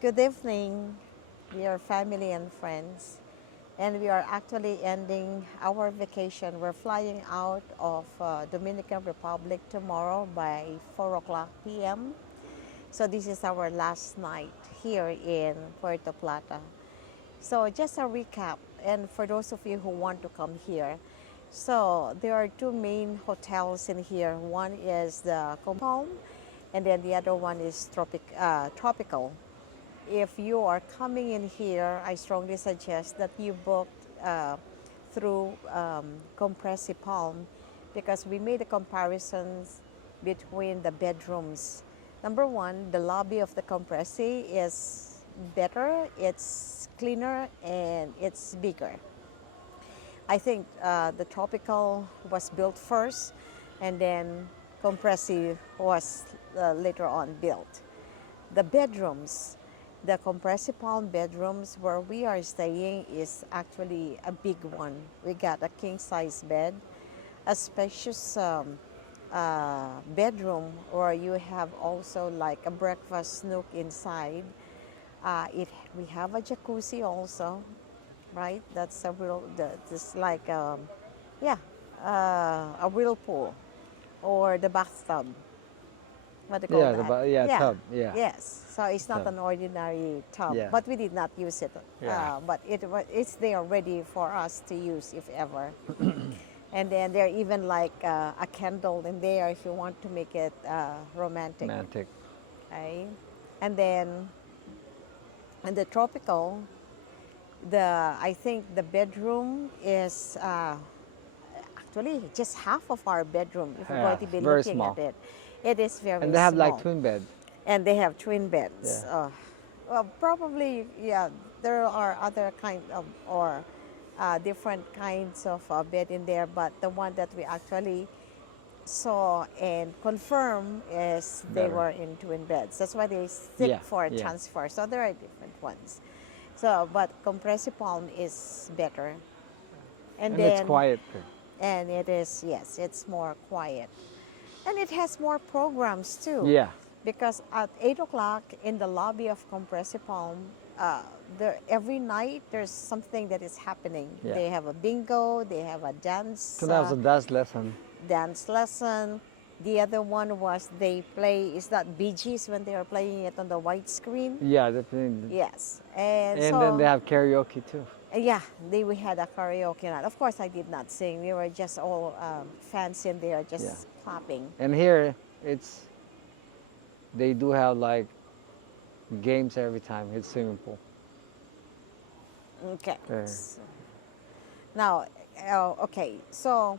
Good evening, dear family and friends. And we are actually ending our vacation. We're flying out of Dominican Republic tomorrow by 4 o'clock p.m. So this is our last night here in Puerto Plata. So just a recap, and for those of you who want to come here, so there are two main hotels in here. One is the Palm, and then the other one is Tropical. If you are coming in here, I strongly suggest that you book through Cofresi Palm because we made the comparisons between the bedrooms. Number one, the lobby of the Cofresi is better, it's cleaner, and it's bigger. I think the Tropical was built first, and then Cofresi was later on built. The bedrooms, the Cofresi Palm bedrooms where we are staying is actually a big one. We got a king size bed, a spacious bedroom where you have also like a breakfast nook inside. We have a jacuzzi also, right? That's a real, this like, yeah, a real pool or the bathtub. What do you call Yeah, that? yeah, Yeah, tub. Yeah, yes. So it's not tub. an ordinary tub, Yeah, but we did not use it. yeah. But it's there ready for us to use if ever. And then there even like a candle in there if you want to make it romantic, Romantic. right? And then in the Tropical, I think the bedroom is actually just half of our bedroom if you're going Yeah, to be very looking at small. it. It is And very they have like small. twin bed. And they have twin beds. Yeah. Well, probably, yeah, there are other kind of, or different kinds of bed in there, but the one that we actually saw and confirmed is they Better. were in twin beds. That's why they stick Yeah, for a yeah. transfer. So there are different ones. So, but Compressy Palm is better. And And it's then, quiet. and it is, yes, it's more quiet. And it has more programs too, Yeah. because at 8 o'clock in the lobby of Compressy Palm, every night there's something that is happening. Yeah. They have a bingo, they have a Tonight was a dance lesson. dance lesson. The other one was they play, is that Bee Gees when they are playing it on the white screen? Yeah, definitely. Yes. And And then they so, have karaoke too. yeah, we had a karaoke night. Of course, I did not sing. We were just all fans in there Yeah. just clapping. And here, it's they do have like games every time. It's swimming pool. Okay. There. Now, okay, so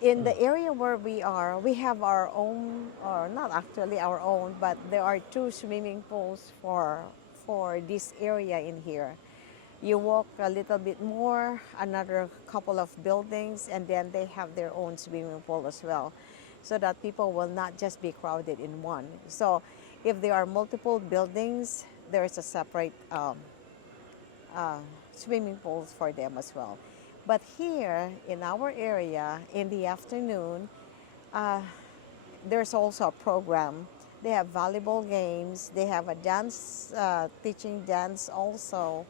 in the area where we are, we have our own, or not actually our own, but there are two swimming pools for this area in here. You walk a little bit more, another couple of buildings, and then they have their own swimming pool as well, so that people will not just be crowded in one. So if there are multiple buildings, there is a separate swimming pools for them as well. But here in our area, in the afternoon, uh, there's also a program. They have volleyball games. They have a dance, teaching dance also.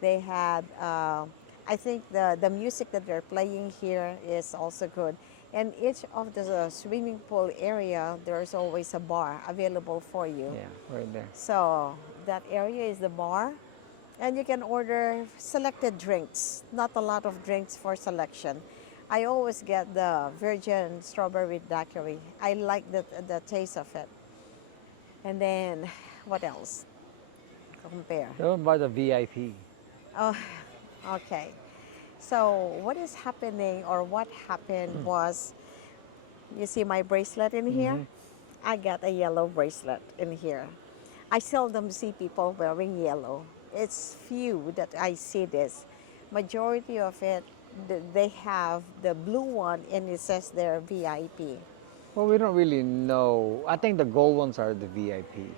They had, I think the music that they're playing here is also good. And each of the swimming pool area, there's always a bar available for you. Yeah, right there. So that area is the bar. And you can order selected drinks, not a lot of drinks for selection. I always get the virgin strawberry daiquiri. I like the taste of it. And then, what else? Compare. Don't buy the VIP. Oh, okay. So what is happening or what happened was, you see my bracelet in here? Mm-hmm. I got a yellow bracelet in here. I seldom see people wearing yellow. It's few that I see this. Majority of it, they have the blue one and it says they're VIP. Well, we don't really know. I think the gold ones are the VIPs.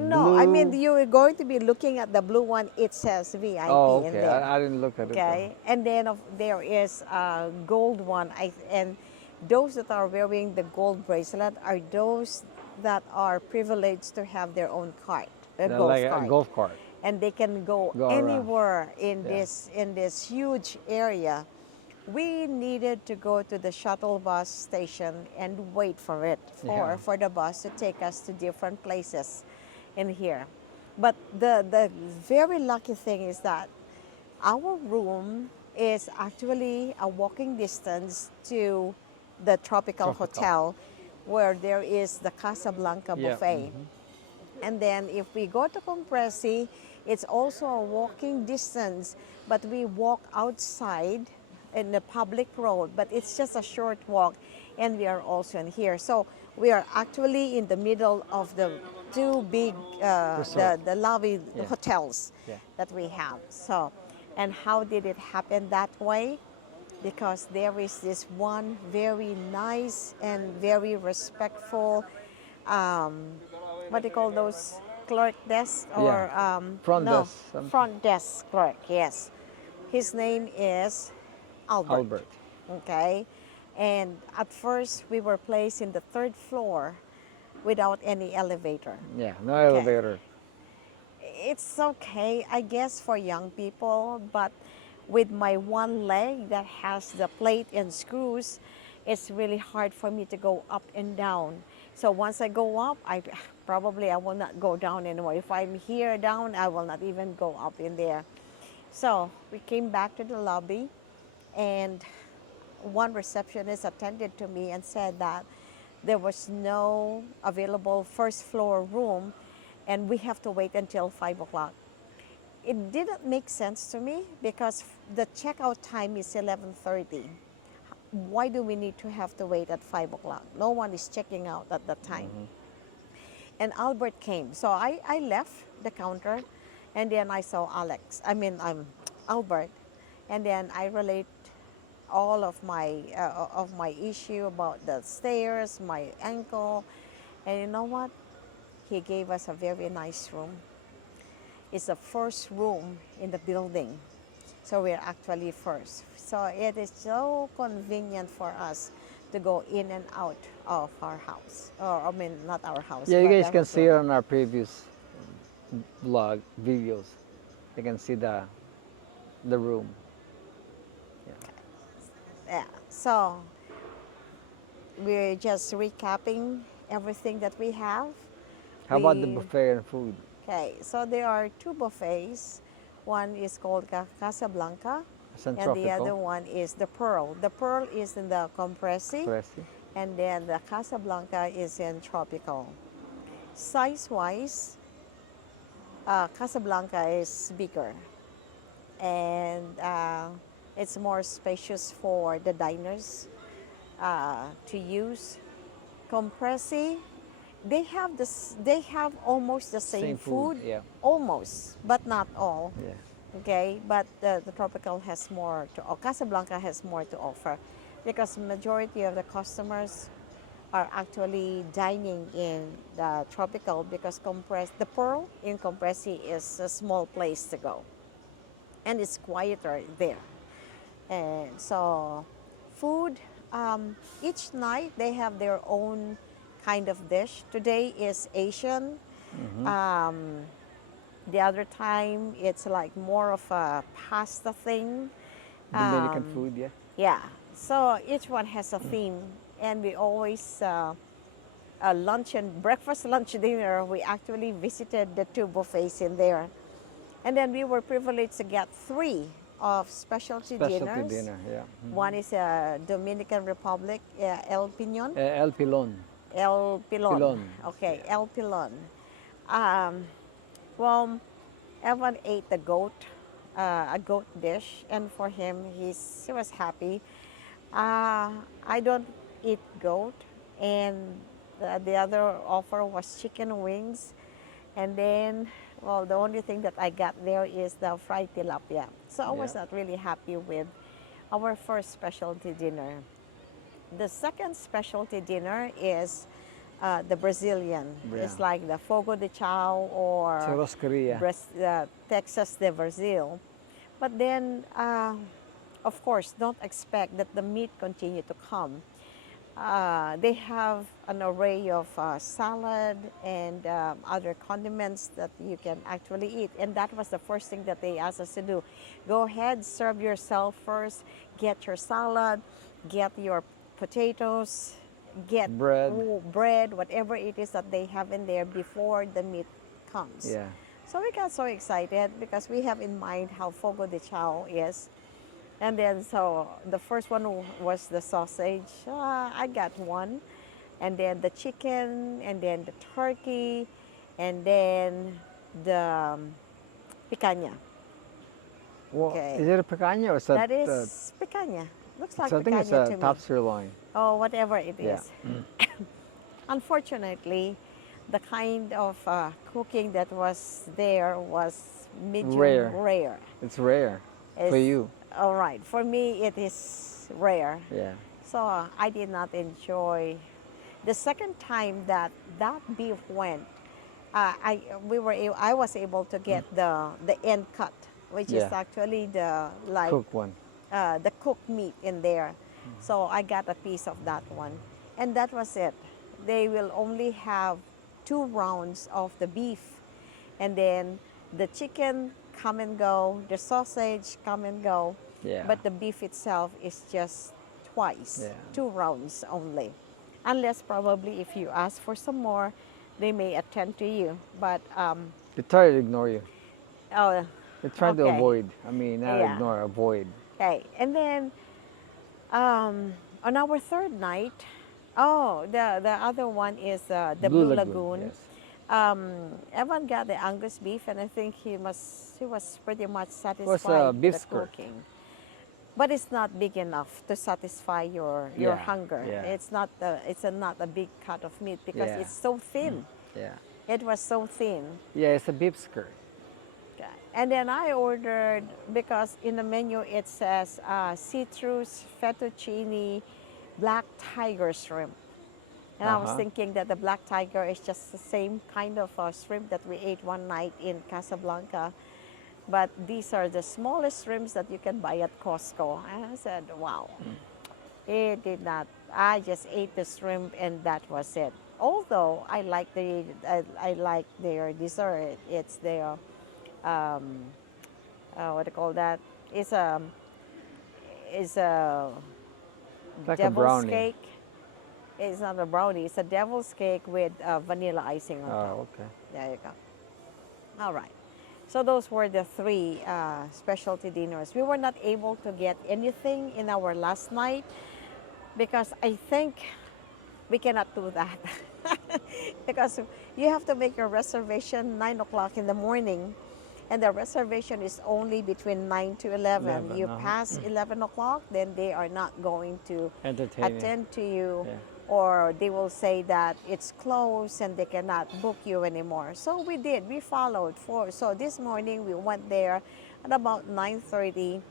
No, I mean Blue. you're going to be looking at the blue one. It says Oh, VIP in okay. there. I didn't look at it though. Okay, and then there is a gold one. And those that are wearing the gold bracelet are those that are privileged to have their own cart. a They're golf like a cart, golf cart. and they can go Go around. anywhere in Yeah. this huge area. We needed to go to the shuttle bus station and wait for it Yeah. for the bus to take us to different places in here. But the very lucky thing is that our room is actually a walking distance to the Tropical Tropical. Hotel, where there is the Casablanca Yeah. buffet. And then if we go to Cofresi, it's also a walking distance, but we walk outside in the public road, but it's just a short walk, and we are also in here. So we are actually in the middle of the two big, Resort. the lobby Yeah. hotels Yeah. that we have. So, and how did it happen that way? Because there is this one very nice and very respectful, um, what do you call those, clerk desk Yeah. or Front no, desk. Something. front desk clerk, yes. His name is Albert. Albert. Okay, and at first we were placed in the third floor without any elevator. Yeah. No Okay, elevator. it's okay, I guess, for young people, but with my one leg that has the plate and screws, it's really hard for me to go up and down. So once I go up, I will not go down anymore. If I'm here down, I will not even go up in there. So we came back to the lobby, and one receptionist attended to me and said that there was no available first floor room, and we have to wait until 5 o'clock. It didn't make sense to me because the checkout time is 11:30. Why do we need to have to wait at 5 o'clock? No one is checking out at that time. And Albert came. So I left the counter, and then I saw I'm Albert. And then I relate all of my issue about the stairs, my ankle. And you know what? He gave us a very nice room. It's the first room in the building. So we're actually first. So it is so convenient for us to go in and out of our house. Or, I mean, not our house, Yeah, you but guys the can see it hotel. on our previous vlog videos. You can see the room. Yeah. Yeah. So we're just recapping everything that we have. How about the buffet and food? Okay, so there are two buffets. One is called Casablanca, It's in and the other tropical. one is the Pearl. The Pearl is in the Cofresi, Cofresi. and then the Casablanca is in tropical. Size-wise, Casablanca is bigger, and it's more spacious for the diners to use. Cofresi, they have almost the same Same food. food, Yeah. almost, but not all. Yeah. Okay, but the tropical has more to, or Casablanca has more to offer, because majority of the customers are actually dining in the tropical, because the Pearl in Cofresi is a small place to go, and it's quieter there. And so food, each night they have their own kind of dish. Today is Asian. Um, the other time it's like more of a pasta thing. Dominican Um, food. Yeah. yeah, so each one has a theme, and we always lunch and breakfast, lunch, dinner. We actually visited the two buffets in there, and then we were privileged to get three of specialty Specialty dinners. dinner. Yeah. One is Dominican Republic, El Pinon. El Pilon. El Pilon. Pilon. Okay, El Pilon. Um, well, Evan ate a goat dish, and for him, he was happy. I don't eat goat, and the other offer was chicken wings, and then, well, the only thing that I got there is the fried tilapia. So I was Yeah. not really happy with our first specialty dinner. The second specialty dinner is the Brazilian. Yeah. It's like the fogo de chao or Churrascaria. Texas de Brazil. But then, of course, don't expect that the meat continue to come. They have an array of salad and other condiments that you can actually eat. And that was the first thing that they asked us to do. Go ahead, serve yourself first, get your salad, get your potatoes, get Bread. bread, whatever it is that they have in there before the meat comes. Yeah. So we got so excited because we have in mind how fogo de chao is. And then, so the first one was the sausage. I got one. And then the chicken, and then the turkey, and then the picanha. Well, Okay. is it a picanha or is that That is picanha. Looks like I think it's picanha a to me. top sirloin. Oh, whatever it Yeah. is. Unfortunately, the kind of cooking that was there was medium Rare. rare. It's rare for It's, you. all right. For me, it is rare. Yeah. So I did not enjoy. The second time that that beef went, I was able to get the end cut, which is Yeah. actually the like Cook one. the cooked meat in there. So I got a piece of that one, and that was it. They will only have 2 rounds of the beef, and then the chicken come and go, the sausage come and go, Yeah. but the beef itself is just twice, Yeah. 2 rounds only. Unless probably if you ask for some more, they may attend to you. But They try to ignore you. oh, They try to okay, avoid. I mean, not yeah, ignore, avoid. okay. And then on our third night, oh, the other one is the Blue Blue Lagoon. Lagoon. Yes. Evan got the Angus beef, and I think he was pretty much It was satisfied with beef the skirt. cooking. But it's not big enough to satisfy your Yeah. hunger. Yeah. Not a big cut of meat because Yeah. it's so thin. Yeah. It was so thin. Yeah. It's a beef skirt. Okay. And then I ordered, because in the menu it says citrus, fettuccine, black tiger shrimp. And I was Uh-huh. thinking that the black tiger is just the same kind of shrimp that we ate one night in Casablanca. But these are the smallest shrimps that you can buy at Costco. And I said, wow, it did not. I just ate the shrimp and that was it. Although I like their dessert. It's their what do you call that? It's a it's a Like a devil's brownie. cake. It's not a brownie. It's a devil's cake with vanilla icing on top. Oh, okay. There you go. All right. So those were the 3 specialty dinners. We were not able to get anything in our last night because I think we cannot do that. Because you have to make your reservation 9 o'clock in the morning, and the reservation is only between 9 to 11. 11. You Uh-huh. pass 11 o'clock, then they are not going to Entertaining. attend to you, Yeah. or they will say that it's closed and they cannot book you anymore. So we did. We followed for. So this morning we went there at about 9:30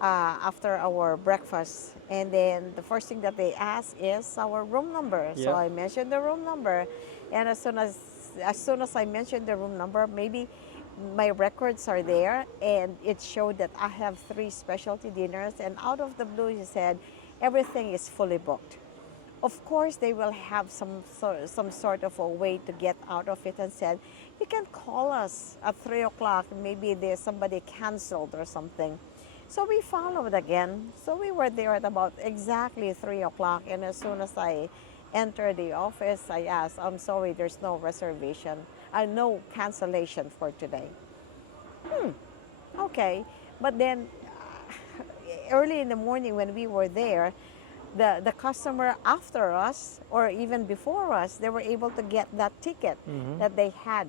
after our breakfast, and then the first thing that they ask is our room number. So Yeah. I mentioned the room number, and as soon as I mentioned the room number, maybe my records are there, and it showed that I have 3 specialty dinners, and out of the blue he said everything is fully booked. Of course, they will have some sort of a way to get out of it, and said, you can call us at 3 o'clock. Maybe there's somebody canceled or something. So we followed again. So we were there at about exactly 3 o'clock. And as soon as I entered the office, I asked, I'm sorry, there's no reservation, no cancellation for today. Okay. But then early in the morning when we were there, the customer after us or even before us, they were able to get that ticket that they had.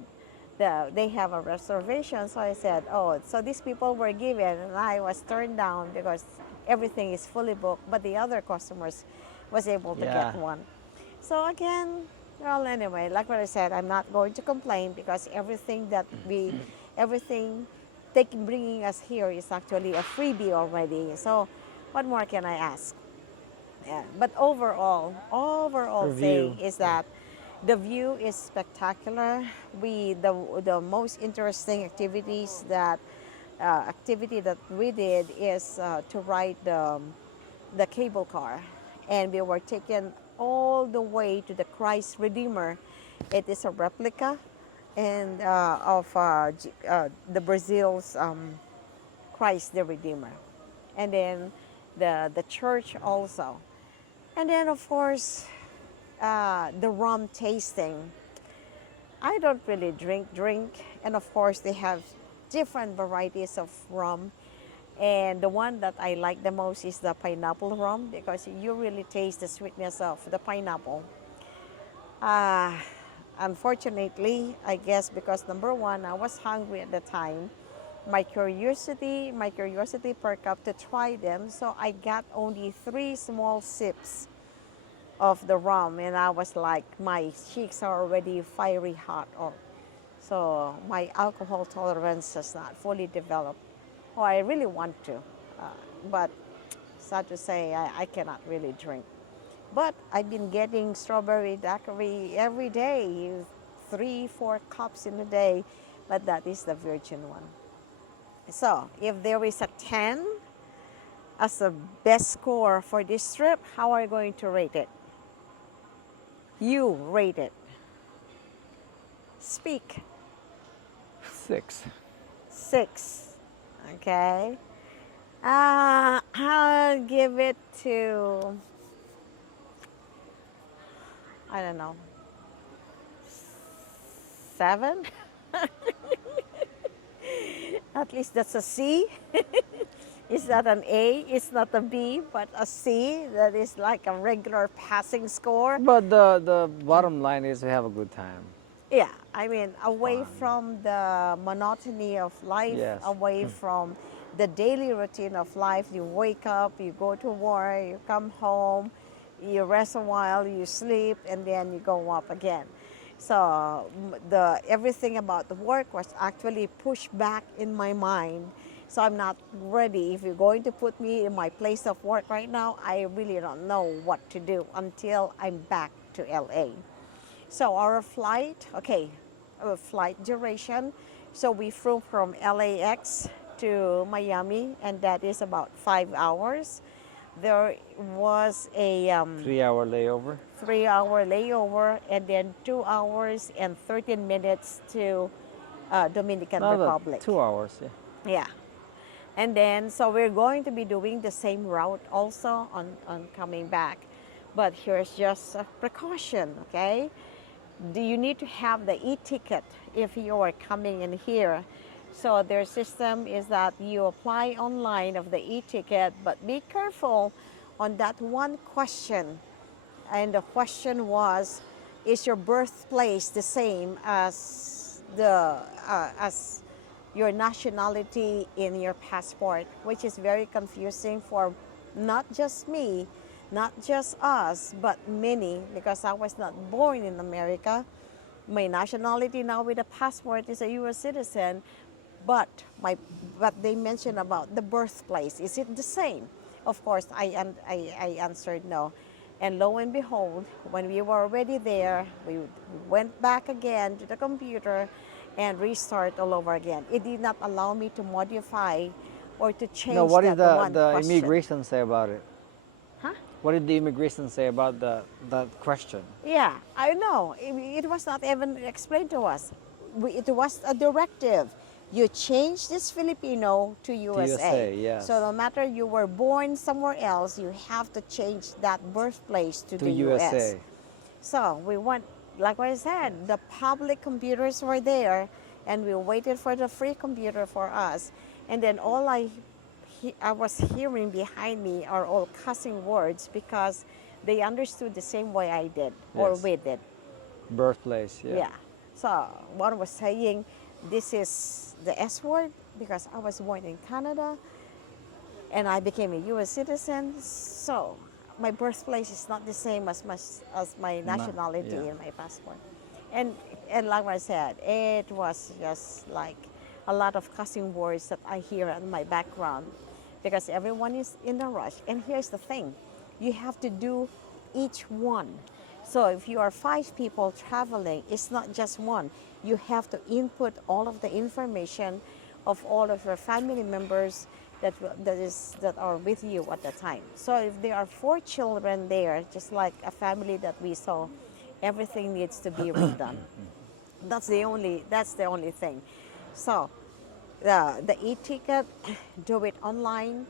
They have a reservation. So I said, oh, so these people were given, and I was turned down because everything is fully booked, but the other customers was able to Yeah. get one. So again, well, anyway, like what I said, I'm not going to complain because everything bringing us here is actually a freebie already. So what more can I ask? Yeah. But overall Review. thing is that the view is spectacular. The most interesting activity that we did is to ride the cable car, and we were taken all the way to the Christ Redeemer. It is a replica and of the Brazil's Christ the Redeemer, and then the church also, and then of course the rum tasting. I don't really drink, and of course they have different varieties of rum. And the one that I like the most is the pineapple rum because you really taste the sweetness of the pineapple. Uh, Unfortunately, I guess because number one, I was hungry at the time. My curiosity perked up to try them, so I got only three small sips of the rum, and I was like, my cheeks are already fiery hot. Or so my alcohol tolerance has not fully developed. Oh, I really want to, but sad to say, I cannot really drink. But I've been getting strawberry daiquiri every day, 3, 4 cups in a day, but that is the virgin one. So if there is a 10 as the best score for this trip, how are you going to rate it? You rate it. Speak. 6. 6. Okay. I'll give it to, I don't know, 7. At least that's a C. It's not an A, it's not a B, but a C. That is like a regular passing score. But the bottom line is we have a good time. Yeah, I mean, away Fun. from the monotony of life, Yes. away from the daily routine of life. You wake up, you go to work, you come home, you rest a while, you sleep, and then you go up again. So the everything about the work was actually pushed back in my mind. So I'm not ready. If you're going to put me in my place of work right now, I really don't know what to do until I'm back to LA. So our flight, okay, our flight duration. So we flew from LAX to Miami, and that is about 5 hours. There was a 3-hour layover. 3 hour layover, and then 2 hours and 13 minutes to Dominican No, Republic. 2 hours. Yeah. Yeah. And then, so we're going to be doing the same route also on coming back. But here's just a precaution, okay? Do you need to have the e-ticket if you are coming in here? So their system is that you apply online of the e-ticket, but be careful on that one question. And the question was, is your birthplace the same as as your nationality in your passport? Which is very confusing for not just me, not just us, but many, because I was not born in America. My nationality now with a passport is a U.S. citizen, but but they mentioned about the birthplace. Is it the same? Of course, I answered no. And lo and behold, when we were already there, we went back again to the computer and restart all over again. It did not allow me to modify or to No, change what did that one the question. immigration say about it? Huh? What did the immigration say about that question? Yeah, I know. It was not even explained to us. It was a directive. You change this Filipino to USA. yes. So no matter you were born somewhere else, you have to change that birthplace to To the US. USA. So we went, like I said, the public computers were there, and we waited for the free computer for us. And then all I was hearing behind me are all cussing words because they understood the same way I did or Yes. we did. Birthplace. Yeah. Yeah. So one was saying, this is the S word because I was born in Canada and I became a U.S. citizen. So my birthplace is not the same as my nationality yeah. in my passport. And and like I said, it was just like a lot of cussing words that I hear in my background because everyone is in a rush. And here's the thing, you have to do each one. So if you are 5 people traveling, it's not just one. You have to input all of the information of all of your family members that are with you at the time. So if there are 4 children there, just like a family that we saw, everything needs to be redone. That's the only thing. So the e-ticket, do it online.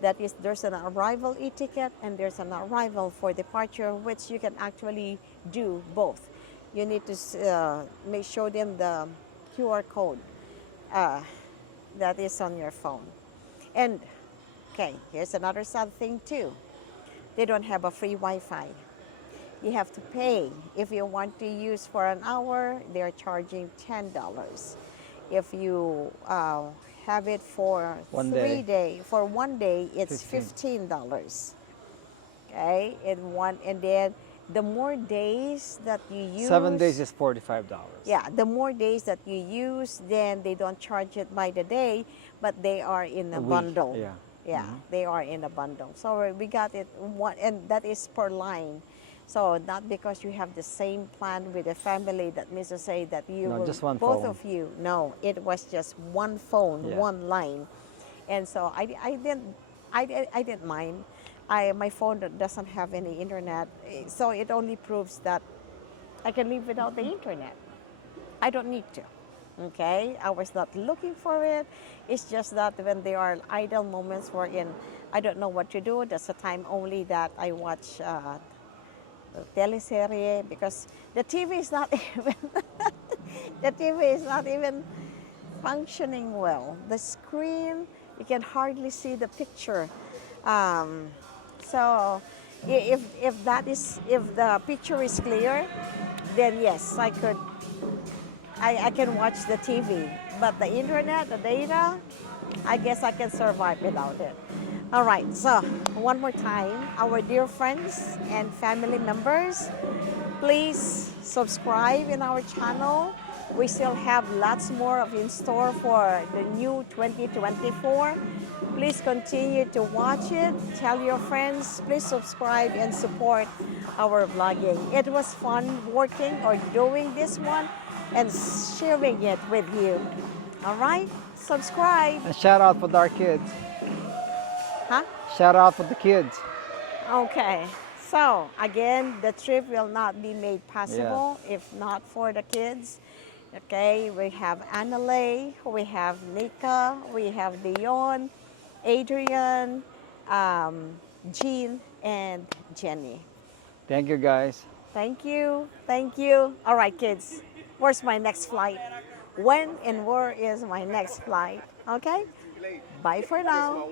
That is, there's an arrival e-ticket and there's an arrival for departure, which you can actually do both. You need to show them the QR code uh, that is on your phone. And okay, here's another sad thing too. They don't have a free Wi-Fi. You have to pay. If you want to use for an hour, they're charging $10. If you have it for One three day. day, for one day, it's 15. $15. Okay, and then the more days that you use, 7 days is $45. yeah, the more days that you use, then they don't charge it by the day, but they are in a A week, bundle. yeah. Yeah, they are in a bundle. So we got it one, and that is per line. So not because you have the same plan with a family that means to say that you No, will, just one both phone. of you. No, it was just one phone, Yeah. one line, and so I didn't mind. My phone doesn't have any internet, so it only proves that I can live without the internet. I don't need to. Okay, I was not looking for it. It's just that when there are idle moments wherein I don't know what to do, that's the time only that I watch teleserie, because the TV is not even the TV is not even functioning well. The screen, you can hardly see the picture. Um, so if the picture is clear, then yes, I can watch the TV. But the internet, the data, I guess I can survive without it. All right, so one more time, our dear friends and family members, please subscribe in our channel. We still have lots more of in store for the new 2024. Please continue to watch it. Tell your friends. Please subscribe and support our vlogging. It was fun working or doing this one and sharing it with you. All right? Subscribe. And shout out for our kids. Huh? Shout out for the kids. Okay. So, again, the trip will not be made possible if not for the kids. Okay, we have Annalay, we have Nika, we have Dion, Adrian, Jean, and Jenny. Thank you, guys. Thank you. Thank you. All right, kids. Where's my next flight? When and where is my next flight? Okay? Bye for now.